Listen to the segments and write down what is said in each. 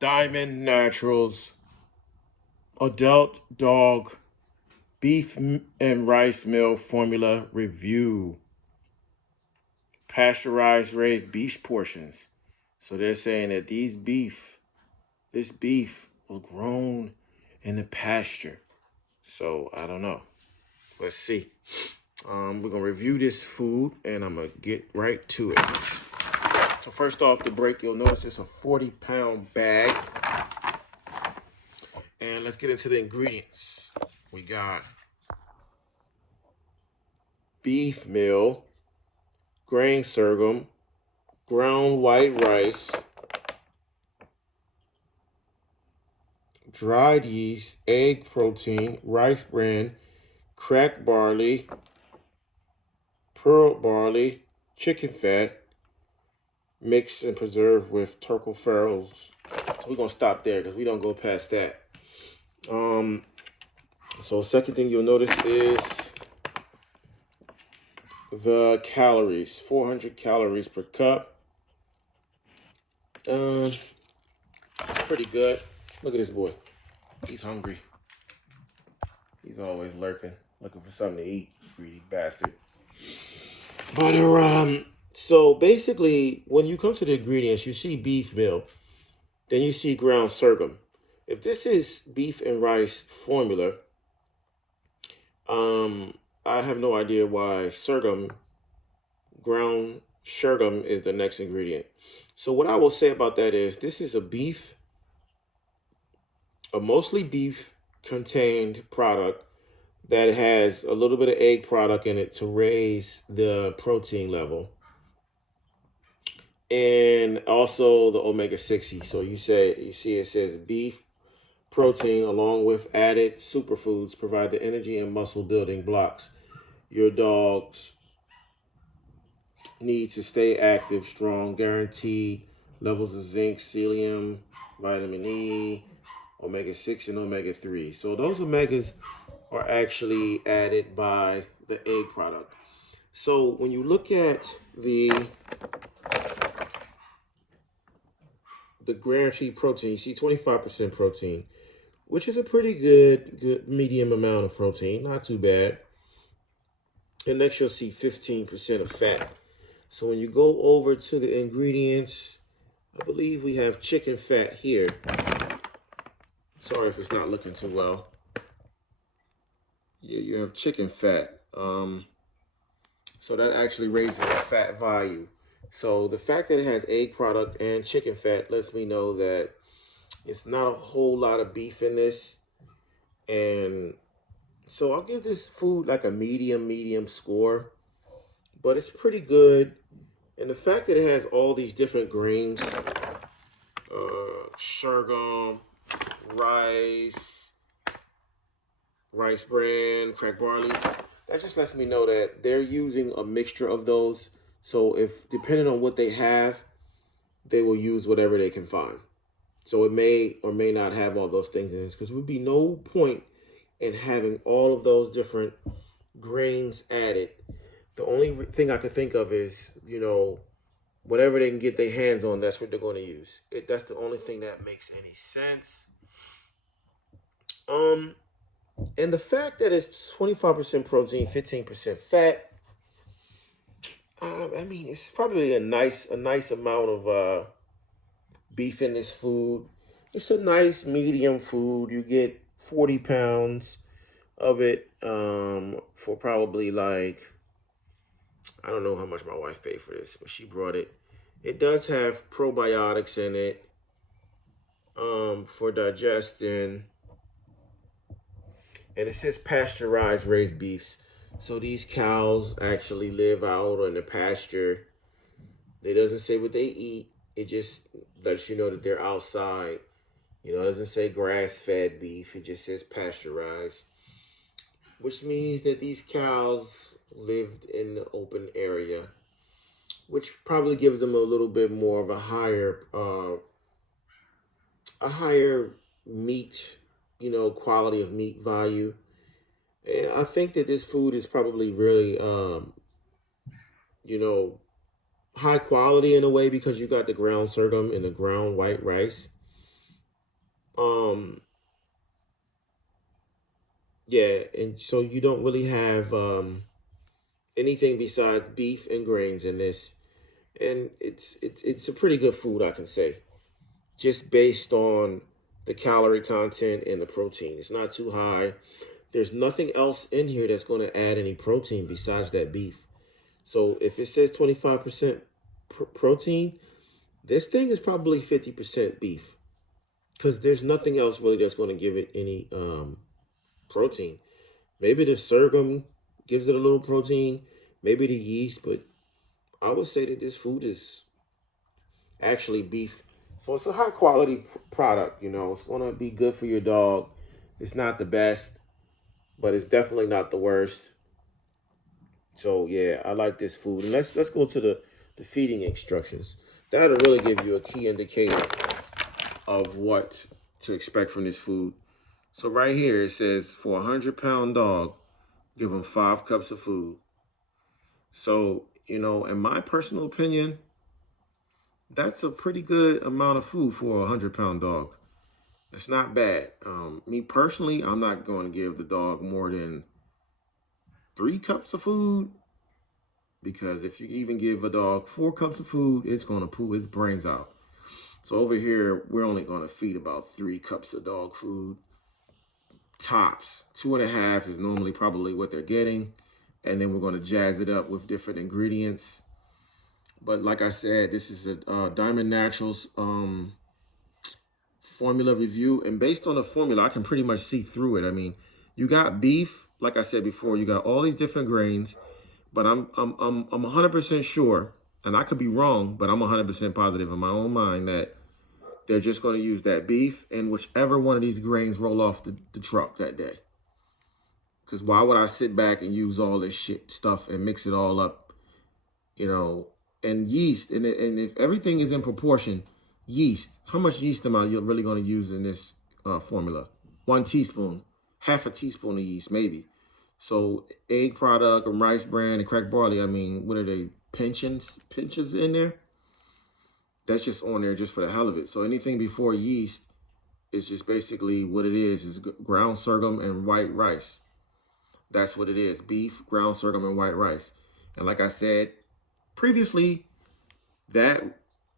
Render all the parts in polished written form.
Diamond Naturals Adult Dog Beef and Rice Meal Formula Review. Pasteurized raised beef portions. So they're saying that this beef was grown in the pasture. So I don't know. Let's see. We're gonna review this food and I'm gonna get right to it. So first off the break, you'll notice it's a 40-pound bag. And let's get into the ingredients. We got beef meal, grain sorghum, ground white rice, dried yeast, egg protein, rice bran, cracked barley, pearl barley, chicken fat, mixed and preserved with tocopherols. So we're gonna stop there because we don't go past that. So second thing you'll notice is the calories, 400 calories per cup. It's pretty good. Look at this boy. He's hungry. He's always lurking, looking for something to eat, greedy bastard. But so basically, when you come to the ingredients, you see beef meal, then you see ground sorghum. If this is beef and rice formula, I have no idea why ground sorghum is the next ingredient. So what I will say about that is this is a mostly beef contained product that has a little bit of egg product in it to raise the protein level. And also the omega-6. So you see it says beef protein along with added superfoods provide the energy and muscle building blocks your dogs need to stay active, strong, guaranteed levels of zinc, selenium, vitamin E, omega-6 and omega-3. So those omegas are actually added by the egg product. So when you look at the guaranteed protein, you see 25% protein, which is a pretty good medium amount of protein, not too bad. And next you'll see 15% of fat. So when you go over to the ingredients, I believe we have chicken fat here. Sorry if it's not looking too well. Yeah, you have chicken fat. So that actually raises the fat value. So the fact that it has egg product and chicken fat lets me know that it's not a whole lot of beef in this. And so I'll give this food like a medium score, but it's pretty good. And the fact that it has all these different grains, sorghum, rice, rice bran, cracked barley, that just lets me know that they're using a mixture of those. So if depending on what they have, they will use whatever they can find. So it may or may not have all those things in it because there would be no point in having all of those different grains added. The only thing I could think of is, whatever they can get their hands on, that's what they're going to use. That's the only thing that makes any sense. And the fact that it's 25% protein, 15% fat, I mean, it's probably a nice amount of beef in this food. It's a nice medium food. You get 40 pounds of it for probably like, I don't know how much my wife paid for this, but she brought it. It does have probiotics in it for digestion. And it says pasteurized raised beefs. So these cows actually live out on the pasture. It doesn't say what they eat. It just lets you know that they're outside. It doesn't say grass-fed beef. It just says pasteurized, which means that these cows lived in the open area, which probably gives them a little bit more of a higher meat, quality of meat value. And I think that this food is probably really, high quality in a way because you got the ground sorghum and the ground white rice. Yeah, and so you don't really have anything besides beef and grains in this, and it's a pretty good food, I can say, just based on the calorie content and the protein. It's not too high. There's nothing else in here that's going to add any protein besides that beef. So if it says 25% protein, this thing is probably 50% beef because there's nothing else really that's going to give it any protein. Maybe the sorghum gives it a little protein, maybe the yeast, but I would say that this food is actually beef. So it's a high quality product, you know. It's going to be good for your dog. It's not the best, but it's definitely not the worst. So yeah, I like this food. And let's go to the feeding instructions. That'll really give you a key indicator of what to expect from this food. So right here it says for a 100-pound dog, give them 5 cups of food. So, you know, in my personal opinion, that's a pretty good amount of food for a 100-pound dog. It's not bad. Me personally, I'm not going to give the dog more than 3 cups of food, because if you even give a dog 4 cups of food, it's going to poo its brains out. So over here, we're only going to feed about 3 cups of dog food. Tops. 2.5 is normally probably what they're getting. And then we're going to jazz it up with different ingredients. But like I said, this is a Diamond Naturals formula review. And based on the formula, I can pretty much see through it. I mean, you got beef, like I said before, you got all these different grains. But I'm 100% sure, and I could be wrong, but I'm 100% positive in my own mind that they're just going to use that beef and whichever one of these grains roll off the truck that day. Because why would I sit back and use all this shit stuff and mix it all up, you know? And yeast, and if everything is in proportion, yeast, how much yeast am I really going to use in this formula? 1 teaspoon, half a teaspoon of yeast, maybe. So egg product and rice bran and cracked barley, I mean, what are they, pinches in there? That's just on there just for the hell of it. So anything before yeast is just basically what it is ground sorghum and white rice. That's what it is, beef, ground sorghum, and white rice. And like I said previously, that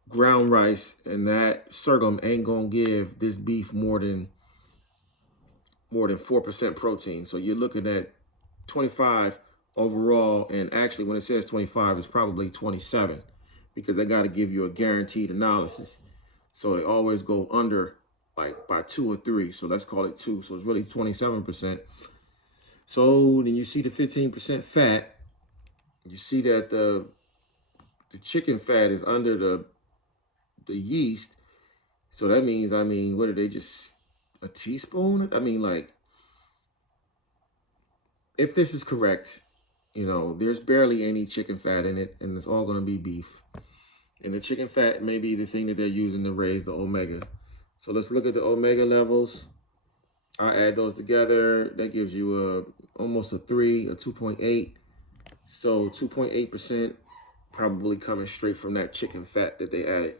ground rice and that sorghum ain't gonna give this beef more than 4% protein. So you're looking at 25 overall, and actually when it says 25, it's probably 27 because they got to give you a guaranteed analysis. So they always go under like by 2 or 3. So let's call it 2. So it's really 27%. So then you see the 15% fat. You see that the chicken fat is under the yeast. So that means, I mean, what are they, just a teaspoon? I mean, like, if this is correct, you know, there's barely any chicken fat in it, and it's all going to be beef. And the chicken fat may be the thing that they're using to raise the omega. So let's look at the omega levels. I add those together. That gives you almost a 3, a 2.8. So 2.8% probably coming straight from that chicken fat that they added.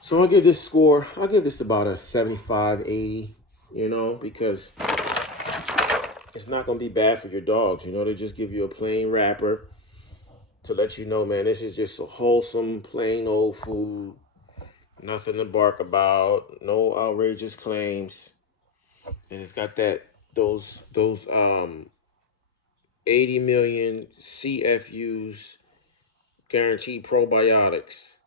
So I'll give this score, I'll give this about a 75, 80, you know, because it's not going to be bad for your dogs. You know, they just give you a plain wrapper to let you know, man, this is just a wholesome, plain old food. Nothing to bark about. No outrageous claims. And it's got those 80 million CFUs guaranteed probiotics.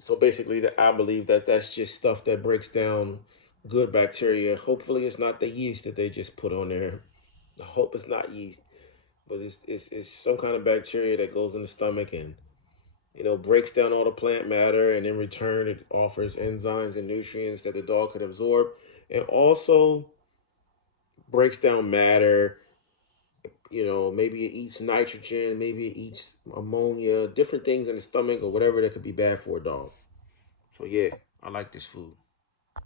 So basically, I believe that that's just stuff that breaks down good bacteria. Hopefully, it's not the yeast that they just put on there. I hope it's not yeast, but it's some kind of bacteria that goes in the stomach and, you know, breaks down all the plant matter, and in return, it offers enzymes and nutrients that the dog could absorb, and also breaks down matter. You know, maybe it eats nitrogen, maybe it eats ammonia, different things in the stomach or whatever that could be bad for a dog. So yeah, I like this food.